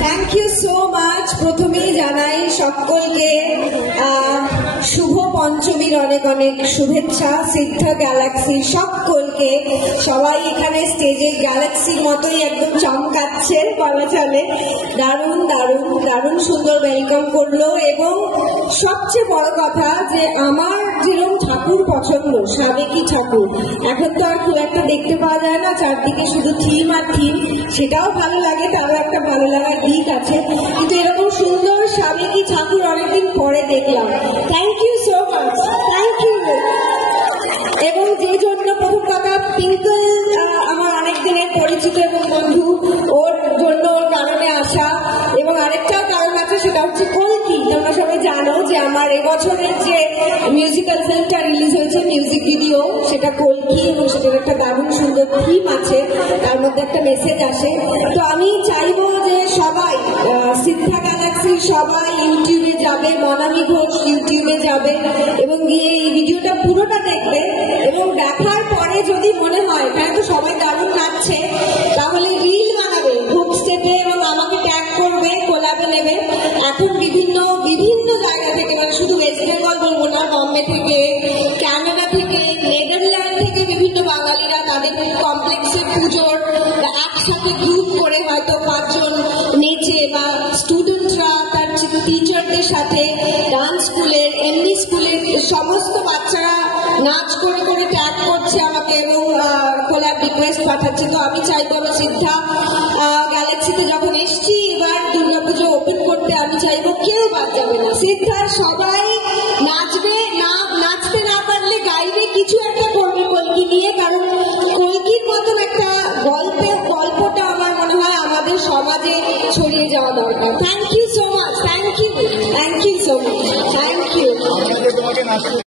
Thank you so much. প্রথমেই জানাই সকলকে শুভ পঞ্চমীর অনেক অনেক শুভেচ্ছা। সিদ্ধা গ্যালাক্সির সকলকে, সবাই এখানে স্টেজে গ্যালাক্সির মতোই একদম চমকাচ্ছে বলা চলে। দারুণ দারুণ দারুণ সুন্দর ওয়েলকাম করলো। এবং সবচেয়ে বড় কথা যে আমার যেরকম ঠাকুর পছন্দ, সাবেকি ঠাকুর, এখন তো আর খুব একটা দেখতে পাওয়া যায় না, চারদিকে শুধু থিম আর থিম। সেটাও ভালো লাগে, তারও একটা ভালো লাগার দিক আছে, কিন্তু এরকম সুন্দর সাবেকি ঠাকুর অনেকদিন পরে দেখলাম। Thank you so much, thank you. এবং যে জন্য প্রথম কথা, পিঙ্কল আমার অনেক দিনের পরিচিত এবং বন্ধু, ওর জন্য, ওর কারণে আসা। এবং আরেকটাও কারণ আছে, সেটা হচ্ছে কল্কি। তোমরা সবাই জানো যে আমার এবছরের যে মিউজিক্যাল ফিল্মটা রিলিজ হয়েছে, মিউজিক ভিডিও, সেটা কল্কি, এবং সেটার একটা দারুণ সুন্দর থিম আছে, তার মধ্যে একটা মেসেজ আসে। তো আমি চাইবো যে সবাই, সিদ্ধা গ্যালাক্সির সবাই ইউটিউবে যাবে, মনামি ঘোষ ইউটিউবে যাবে এবং গিয়ে এই ভিডিওটা পুরোটা দেখবে। এবং দেখার পরে যদি মনে হয় এখানে তো সবাই দারুণ নাচছে, তাহলে রিল বানাবে হুক স্টেপে এবং আমাকে ট্যাগ করবে, কোলাবে নেবে। এখন বিভিন্ন বিভিন্ন জায়গা থেকে, মানে শুধু ওয়েস্ট বেঙ্গল বলবো না, বম্বে থেকে, ক্যানাডা থেকে, নেদারল্যান্ড থেকে বিভিন্ন বাঙালিরা তাদের কমপ্লেক্সের পুজোর একসাথে গ্রুপ করে হয়তো 5 জন নেচে, বা স্টুডেন্টরা তার টিচারদের সাথে ডান্স স্কুলের, এমনি স্কুলের সমস্ত বাচ্চারা নাচ করে করে ট্যাগ করছে আমাকে এবং কোলার রিকোয়েস্ট পাঠাচ্ছে। তো আমি চাইবো, আমি সিদ্ধা গ্যালাক্সিতে যখন এসছি এবার দুর্গাপুজো ওপেন করতে, আমি চাইবো কেউ বাদ যাবে না, সিদ্ধার সবাই নাচবে, নাচতে না পারলে গাইবে, কিছু একটা করবে কল্কি নিয়ে। কারণ কল্কির মতন একটা গল্পটা আমার মনে হয় আমাদের সমাজে ছড়িয়ে যাওয়া দরকার। Thank you so much, thank you so much, thank you.